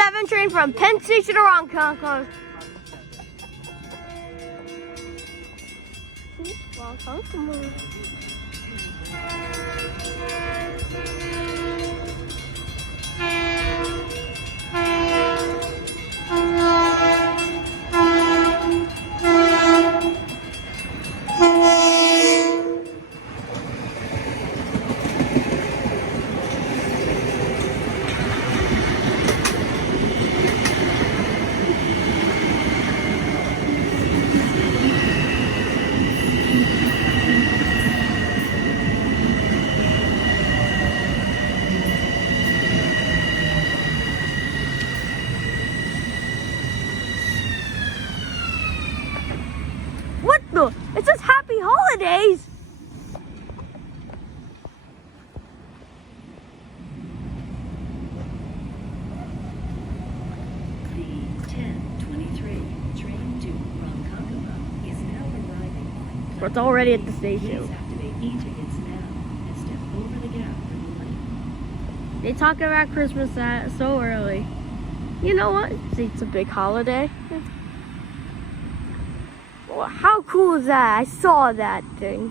M7 train from Penn Station to Ronkonkoma. Ronkonkoma. What the? It says Happy Holidays! The 10:23 train to Ronkonkoma is now arriving on It's already at the Please station. activate e-tickets now and step over the gap from the lane. They talk about Christmas so early. You know what? It's a big holiday. Well, how cool is that? I saw that thing.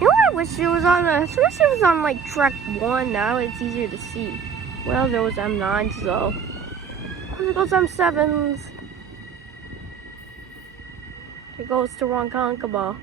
You know what I wish it was on? I wish it was on like track 1. Now it's easier to see. Well, there was M9, so here goes M7s. It goes to Ronkonkoma.